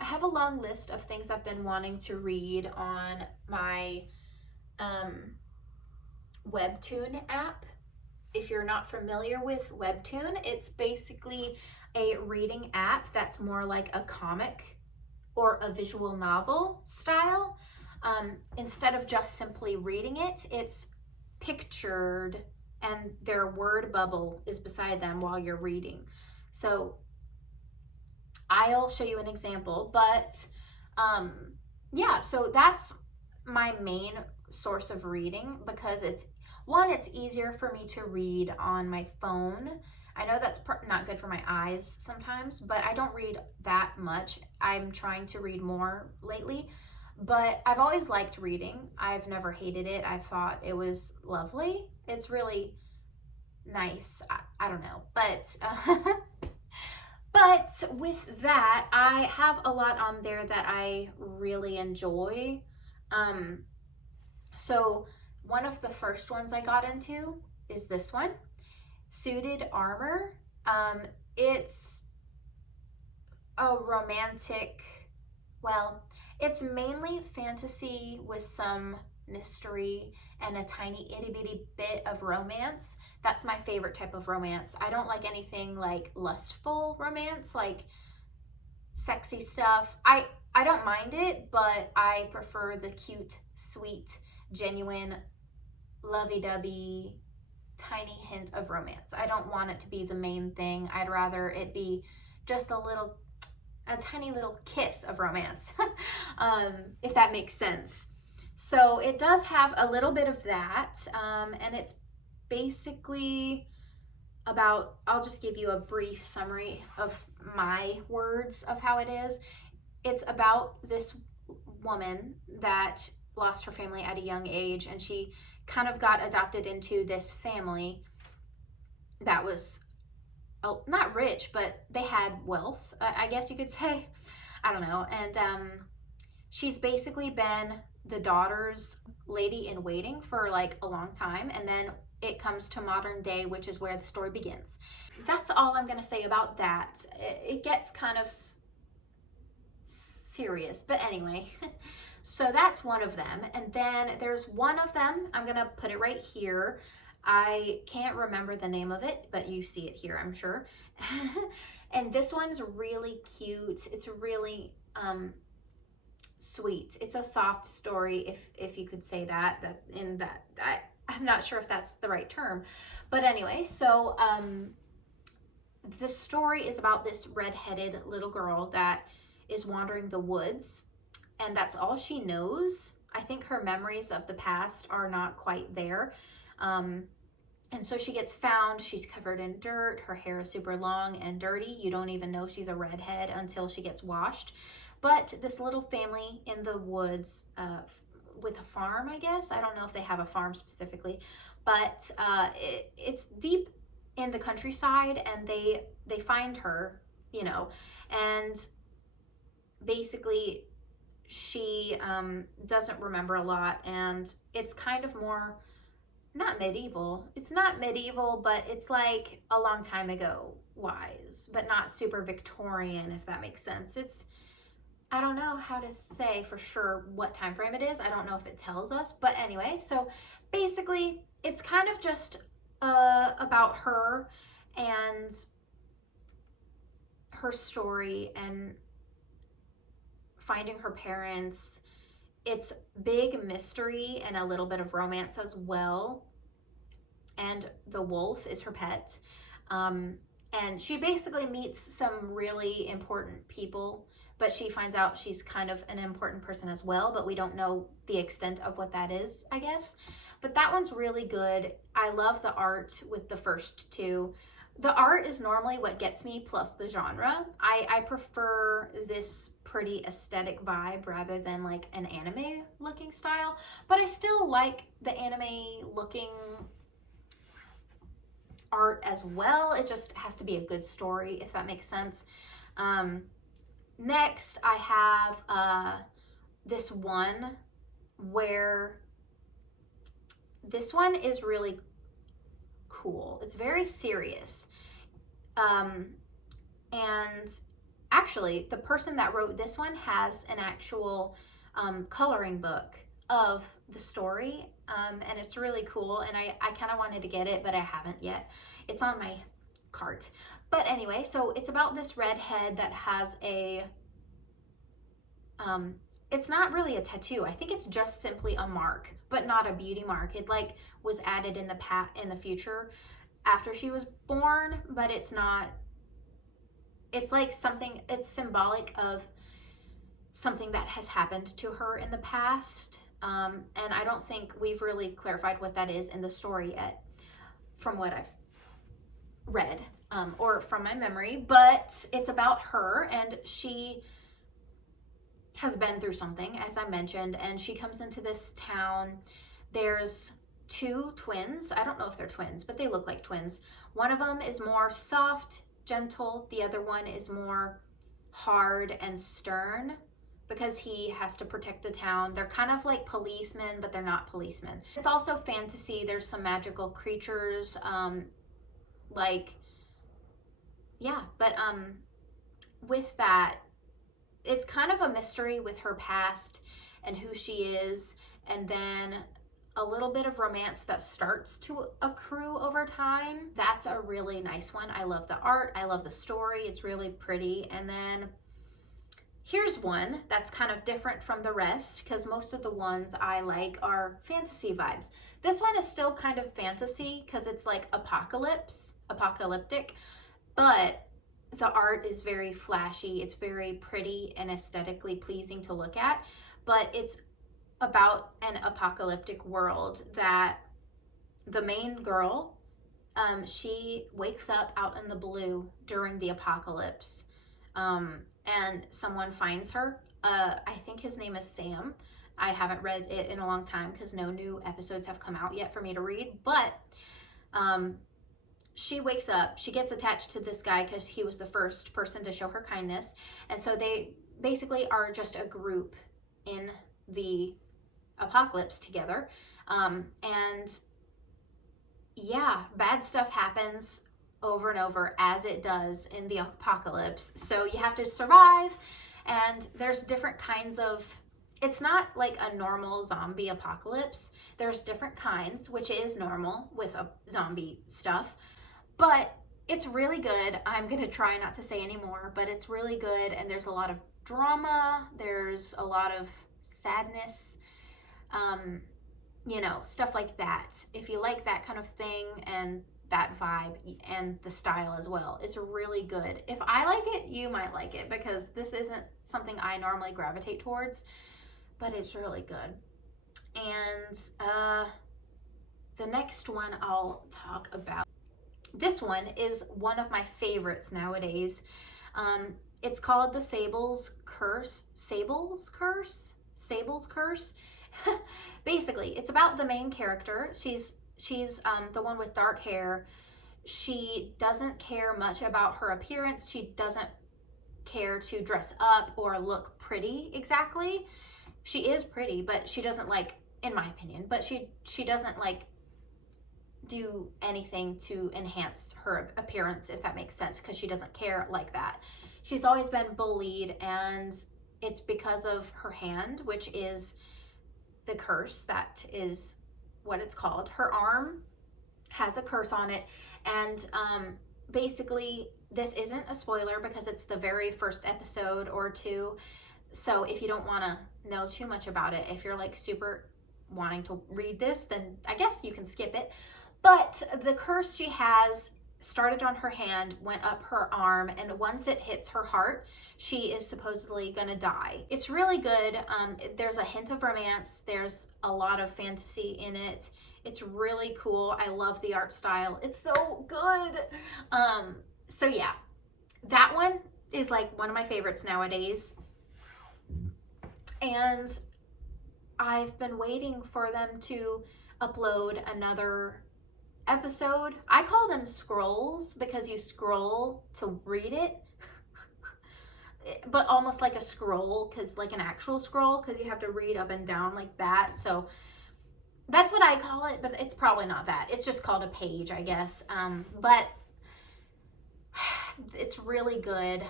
I have a long list of things I've been wanting to read on my WEBTOON app. If you're not familiar with WEBTOON, it's basically a reading app that's more like a comic or a visual novel style. Instead of just simply reading it, it's pictured and their word bubble is beside them while you're reading. So I'll show you an example, but yeah, so that's my main source of reading because it's easier for me to read on my phone. I know that's not good for my eyes sometimes, but I don't read that much. I'm trying to read more lately, but I've always liked reading. I've never hated it. I thought it was lovely. It's really nice. I don't know, but but with that, I have a lot on there that I really enjoy. Um, so one of the first ones I got into is this one, Suited Armor. It's a romantic, well, it's mainly fantasy with some mystery and a tiny itty bitty bit of romance. That's my favorite type of romance. I don't like anything like lustful romance, like sexy stuff. I don't mind it, but I prefer the cute, sweet, genuine, lovey-dovey, tiny hint of romance. I don't want it to be the main thing. I'd rather it be just a tiny little kiss of romance, if that makes sense. So it does have a little bit of that, and it's basically about, I'll just give you a brief summary of my words of how it is. It's about this woman that lost her family at a young age, and she kind of got adopted into this family that was not rich, but they had wealth, I guess you could say. I don't know. And she's basically been the daughter's lady in waiting for like a long time. And then it comes to modern day, which is where the story begins. That's all I'm going to say about that. It gets kind of serious, but anyway. So that's one of them. And then there's one of them, I'm going to put it right here. I can't remember the name of it, but you see it here, I'm sure. And this one's really cute. It's really sweet. It's a soft story, if you could say that I'm not sure if that's the right term. But anyway, so the story is about this redheaded little girl that is wandering the woods, and that's all she knows. I think her memories of the past are not quite there. And so she gets found. She's covered in dirt. Her hair is super long and dirty. You don't even know she's a redhead until she gets washed. But this little family in the woods with a farm, I guess. I don't know if they have a farm specifically, but it's deep in the countryside, and they find her, and basically she doesn't remember a lot, and it's kind of more not medieval. It's not medieval, but it's like a long time ago wise, but not super Victorian, if that makes sense. I don't know how to say for sure what time frame it is. I don't know if it tells us, but anyway, so basically it's kind of just about her and her story and finding her parents. It's big mystery and a little bit of romance as well. And the wolf is her pet. And she basically meets some really important people, but she finds out she's kind of an important person as well, but we don't know the extent of what that is, I guess. But that one's really good. I love the art with the first two. The art is normally what gets me, plus the genre. I prefer this pretty aesthetic vibe rather than like an anime looking style, but I still like the anime looking art as well. It just has to be a good story, if that makes sense. Next, I have this one where this one is really cool. It's very serious. And actually, the person that wrote this one has an actual coloring book of the story, and it's really cool, and I kind of wanted to get it, but I haven't yet. It's on my cart. But anyway, so it's about this redhead that has a, it's not really a tattoo. I think it's just simply a mark, but not a beauty mark. It like was added in the future after she was born, but it's not, it's like something, it's symbolic of something that has happened to her in the past. And I don't think we've really clarified what that is in the story yet, from what I've read, or from my memory, but it's about her, and she has been through something, as I mentioned, and she comes into this town. There's two twins. I don't know if they're twins, but they look like twins. One of them is more soft, gentle. The other one is more hard and stern because he has to protect the town. They're kind of like policemen, but they're not policemen. It's also fantasy. There's some magical creatures, with that, it's kind of a mystery with her past and who she is, and then a little bit of romance that starts to accrue over time. That's a really nice one. I love the art. I love the story. It's really pretty. And then here's one that's kind of different from the rest, because most of the ones I like are fantasy vibes. This one is still kind of fantasy because it's like apocalyptic, but the art is very flashy. It's very pretty and aesthetically pleasing to look at, but it's about an apocalyptic world that the main girl, she wakes up out in the blue during the apocalypse, and someone finds her. I think his name is Sam. I haven't read it in a long time because no new episodes have come out yet for me to read, but she wakes up, she gets attached to this guy because he was the first person to show her kindness. And so they basically are just a group in the apocalypse together. And yeah, bad stuff happens over and over, as it does in the apocalypse. So you have to survive, and there's different kinds of, it's not like a normal zombie apocalypse. There's different kinds, which is normal with a zombie stuff. But it's really good. I'm going to try not to say any more, but it's really good. And there's a lot of drama. There's a lot of sadness, stuff like that. If you like that kind of thing and that vibe and the style as well, it's really good. If I like it, you might like it, because this isn't something I normally gravitate towards, but it's really good. And the next one I'll talk about, this one is one of my favorites nowadays. It's called The Sable's Curse. Sable's Curse? Sable's Curse? Basically, it's about the main character. She's the one with dark hair. She doesn't care much about her appearance. She doesn't care to dress up or look pretty exactly. She is pretty, but she doesn't like, in my opinion, but she doesn't like do anything to enhance her appearance, if that makes sense, because she doesn't care like that. She's always been bullied, and it's because of her hand, which is the curse. That is what it's called. Her arm has a curse on it, and basically, this isn't a spoiler because it's the very first episode or two, so if you don't want to know too much about it, if you're like super wanting to read this, then I guess you can skip it. But the curse she has started on her hand, went up her arm, and once it hits her heart, she is supposedly gonna die. It's really good. There's a hint of romance. There's a lot of fantasy in it. It's really cool. I love the art style. It's so good. So yeah, that one is like one of my favorites nowadays. And I've been waiting for them to upload another episode. I call them scrolls because you scroll to read it, but almost like a scroll, because like an actual scroll, because you have to read up and down like that. So that's what I call it, but it's probably not that. It's just called a page, I guess. But it's really good.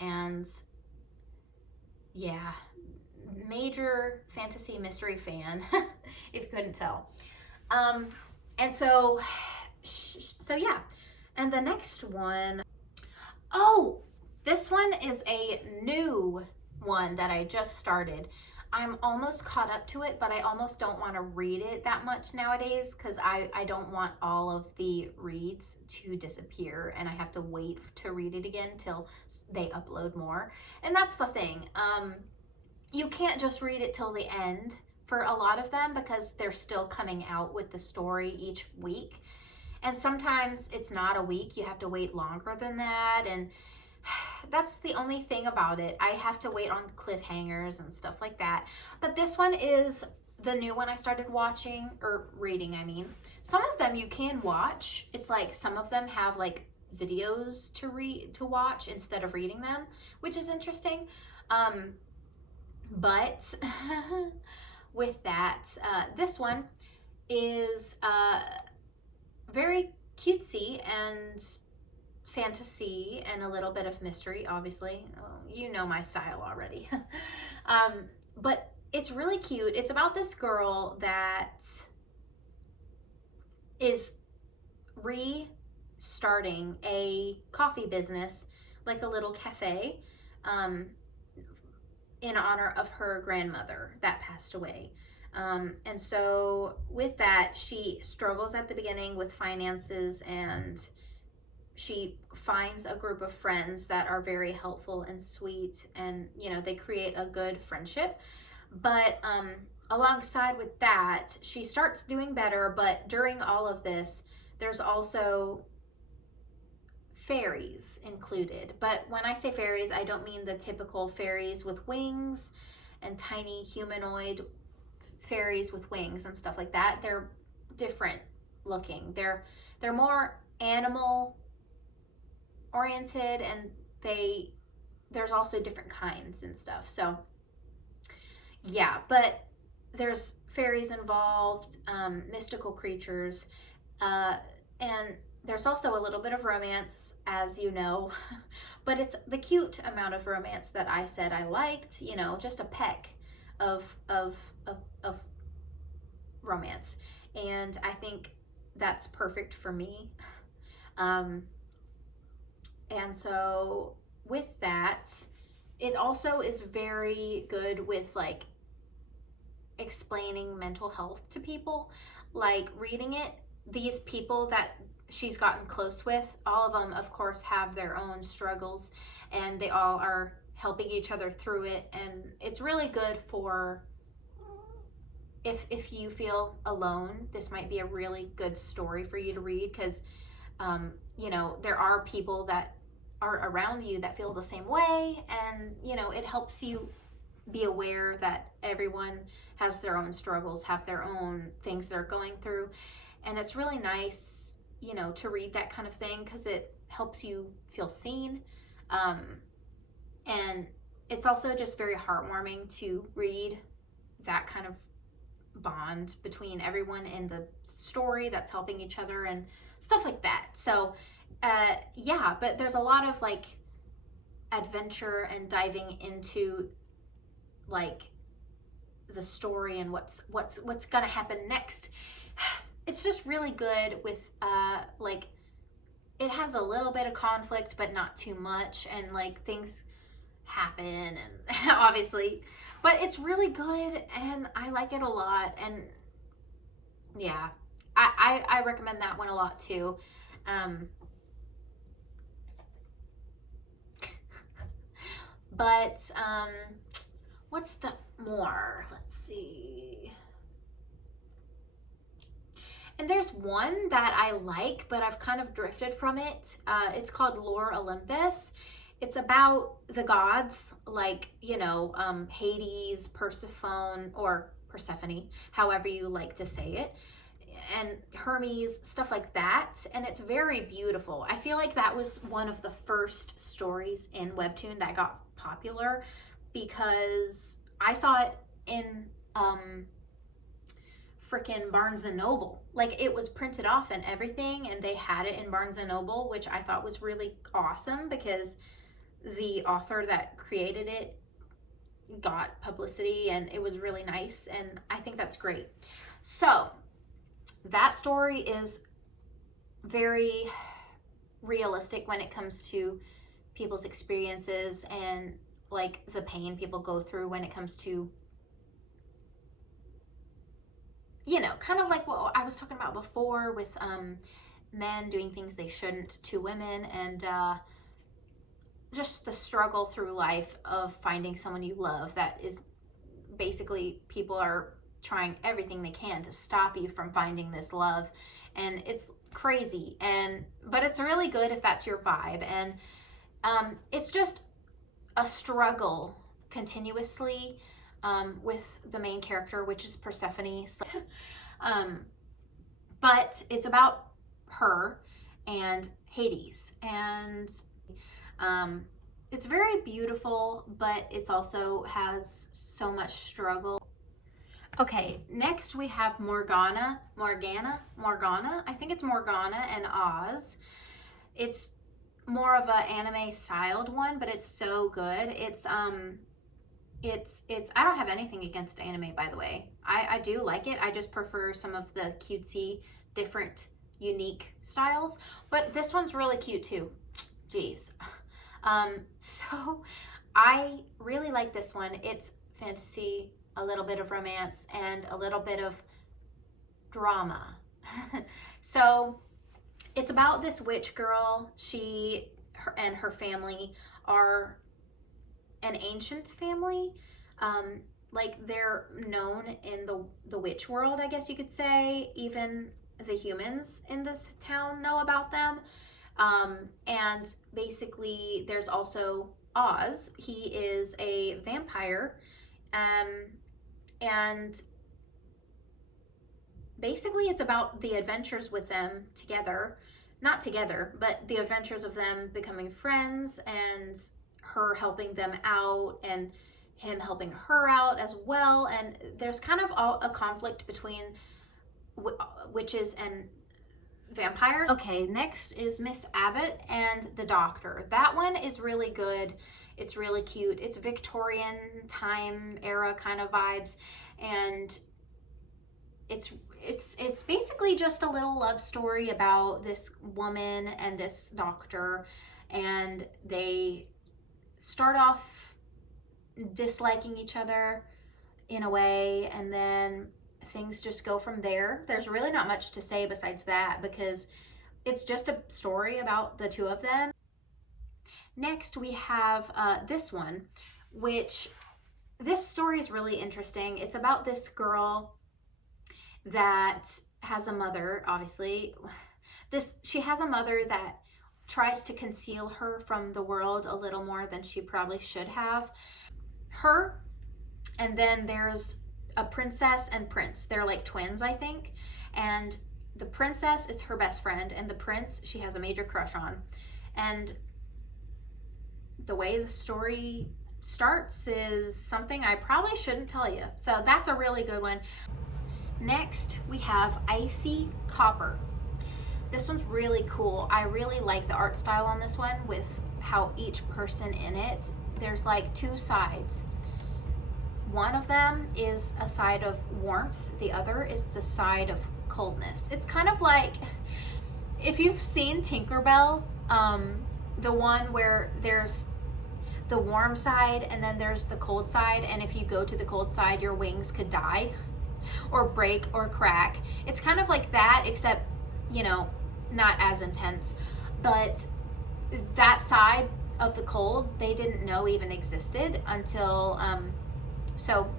And yeah, major fantasy mystery fan, if you couldn't tell. And so yeah. And the next one, oh, this one is a new one that I just started. I'm almost caught up to it, but I almost don't want to read it that much nowadays because I don't want all of the reads to disappear and I have to wait to read it again till they upload more. And that's the thing. You can't just read it till the end for a lot of them because they're still coming out with the story each week. And sometimes it's not a week, you have to wait longer than that. And that's the only thing about it. I have to wait on cliffhangers and stuff like that. But this one is the new one I started watching, or reading, I mean. Some of them you can watch. It's like some of them have like videos to watch instead of reading them, which is interesting. But with that, this one is very cutesy and fantasy and a little bit of mystery, obviously. You know my style already. But it's really cute. It's about this girl that is restarting a coffee business, like a little cafe, in honor of her grandmother that passed away. And so with that, she struggles at the beginning with finances, and she finds a group of friends that are very helpful and sweet, and they create a good friendship. But alongside with that, she starts doing better, but during all of this, there's also fairies included. But when I say fairies, I don't mean the typical fairies with wings and tiny humanoid fairies with wings and stuff like that. They're different looking. They're more animal oriented, and there's also different kinds and stuff. So yeah, but there's fairies involved, mystical creatures, and there's also a little bit of romance, as you know, but it's the cute amount of romance that I said I liked, just a peck of romance. And I think that's perfect for me. And so with that, it also is very good with like explaining mental health to people. Like reading it, these people that she's gotten close with, all of them of course have their own struggles, and they all are helping each other through it. And it's really good for if you feel alone, this might be a really good story for you to read, because there are people that are around you that feel the same way, and it helps you be aware that everyone has their own struggles, have their own things they're going through. And it's really nice to read that kind of thing, because it helps you feel seen. And it's also just very heartwarming to read that kind of bond between everyone in the story that's helping each other and stuff like that. So yeah, but there's a lot of like adventure and diving into like the story and what's gonna happen next. It's just really good with like it has a little bit of conflict, but not too much, and like things happen, and obviously, but it's really good, and I like it a lot. And yeah, I recommend that one a lot too. But what's the more? Let's see. And there's one that I like, but I've kind of drifted from it. It's called Lore Olympus. It's about the gods, like, Hades, Persephone, or Persephone, however you like to say it, and Hermes, stuff like that. And it's very beautiful. I feel like that was one of the first stories in WEBTOON that got popular, because I saw it in freaking Barnes and Noble. Like, it was printed off and everything, and they had it in Barnes and Noble, which I thought was really awesome, because the author that created it got publicity, and it was really nice, and I think that's great. So that story is very realistic when it comes to people's experiences and like the pain people go through when it comes to, you know, kind of like what I was talking about before with men doing things they shouldn't to women, and just the struggle through life of finding someone you love. That is basically, people are trying everything they can to stop you from finding this love, and it's crazy, and but it's really good if that's your vibe. And it's just a struggle continuously with the main character, which is Persephone. But it's about her and Hades, and it's very beautiful, but it's also has so much struggle. Okay, next we have Morgana. I think it's Morgana and Oz. It's more of an anime styled one, but it's so good. It's I don't have anything against anime, by the way. I do like it. I just prefer some of the cutesy, different, unique styles. But this one's really cute too. Jeez. So I really like this one. It's fantasy, a little bit of romance, and a little bit of drama. So it's about this witch girl. Her and her family are an ancient family. Like, they're known in the witch world, I guess you could say. Even the humans in this town know about them. And basically, there's also Oz. He is a vampire. And basically, it's about the adventures with them together. Not together, but the adventures of them becoming friends, and her helping them out, and him helping her out as well. And there's kind of a conflict between witches and vampires. Okay, next is Miss Abbott and the Doctor. That one is really good. It's really cute. It's Victorian time era kind of vibes, and it's basically just a little love story about this woman and this doctor, and they start off disliking each other in a way, and then things just go from there. There's really not much to say besides that, because it's just a story about the two of them. Next, we have this one, which this story is really interesting. It's about this girl that has a mother, obviously. She has a mother that tries to conceal her from the world a little more than she probably should have. Her, and then there's a princess and prince. They're like twins, I think. And the princess is her best friend, and the prince she has a major crush on. And the way the story starts is something I probably shouldn't tell you. So that's a really good one. Next, we have Icy Copper. This one's really cool. I really like the art style on this one, with how each person in it, there's like two sides. One of them is a side of warmth, the other is the side of coldness. It's kind of like, if you've seen Tinkerbell, the one where there's the warm side and then there's the cold side, and if you go to the cold side, your wings could die or break or crack. It's kind of like that, except, you know, not as intense. But that side of the cold, they didn't know even existed until so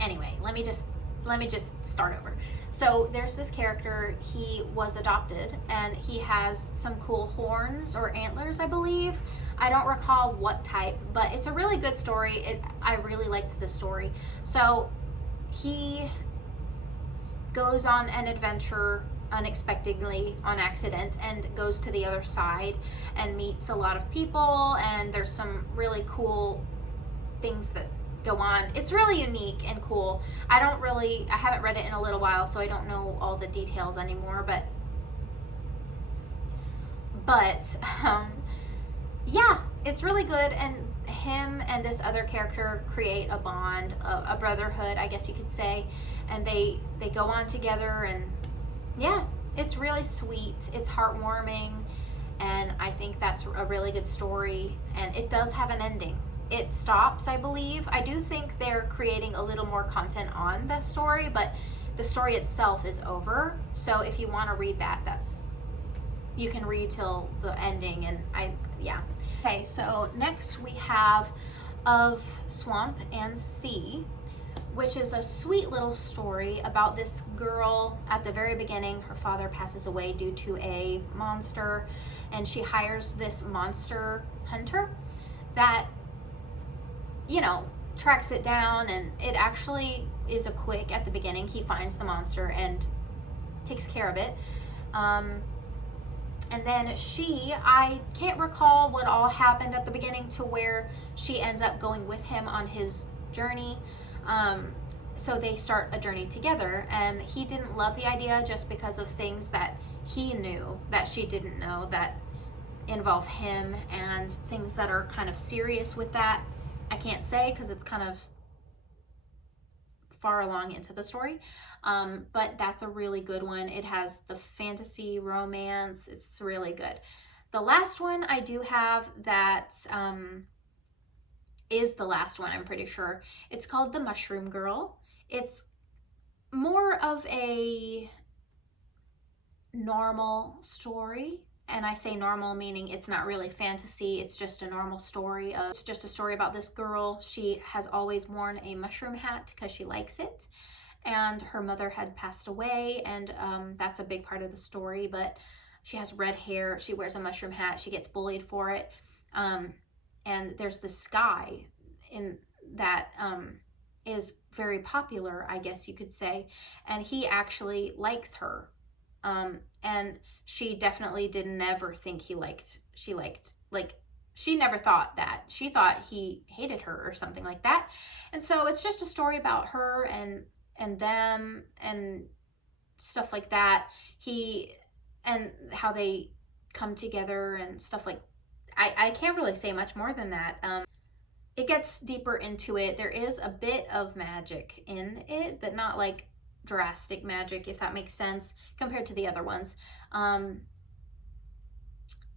anyway, let me just start over. So there's this character. He was adopted, and he has some cool horns or antlers, I believe. I don't recall what type, but it's a really good story. I really liked the story. So he goes on an adventure unexpectedly, on accident, and goes to the other side and meets a lot of people, and there's some really cool things that go on. It's really unique and cool. I haven't read it in a little while, so I don't know all the details anymore, but yeah, it's really good, and him and this other character create a bond, a brotherhood, I guess you could say, and they go on together, and yeah, it's really sweet. It's heartwarming, and I think that's a really good story. And it does have an ending. It stops, I believe. I do think they're creating a little more content on the story, but the story itself is over. So if you want to read that, you can read till the ending. And yeah. Okay, so next we have Of Swamp and Sea, which is a sweet little story about this girl. At the very beginning, her father passes away due to a monster, and she hires this monster hunter that, tracks it down, and it actually is a quick at the beginning. He finds the monster and takes care of it. And then I can't recall what all happened at the beginning to where she ends up going with him on his journey. So they start a journey together, and he didn't love the idea just because of things that he knew that she didn't know that involve him, and things that are kind of serious with that. I can't say because it's kind of far along into the story, but that's a really good one. It has the fantasy romance. It's really good. The last one I do have that is the last one, I'm pretty sure. It's called The Mushroom Girl. It's more of a normal story, and I say normal meaning it's not really fantasy. It's just a normal story. It's just a story about this girl. She has always worn a mushroom hat because she likes it, and her mother had passed away, and that's a big part of the story. But she has red hair, she wears a mushroom hat, she gets bullied for it, and there's this guy in that is very popular, I guess you could say, and he actually likes her. And she definitely did never think she never thought that. She thought he hated her or something like that. And so it's just a story about her and them and stuff like that. And how they come together and stuff like, I can't really say much more than that. It gets deeper into it. There is a bit of magic in it, but not like drastic magic, if that makes sense, compared to the other ones. And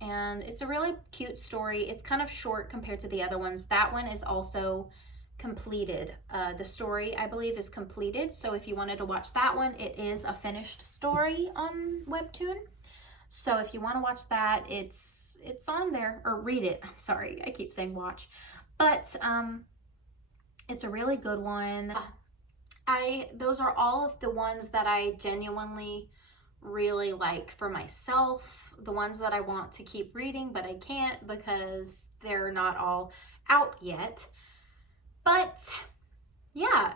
it's a really cute story. It's kind of short compared to the other ones. That one is also completed. The story, I believe, is completed. So if you wanted to watch that one, it is a finished story on WEBTOON. So if you want to watch that, it's on there, or read it. I'm sorry, I keep saying watch. But it's a really good one. Those are all of the ones that I genuinely really like for myself, the ones that I want to keep reading, but I can't because they're not all out yet. But yeah,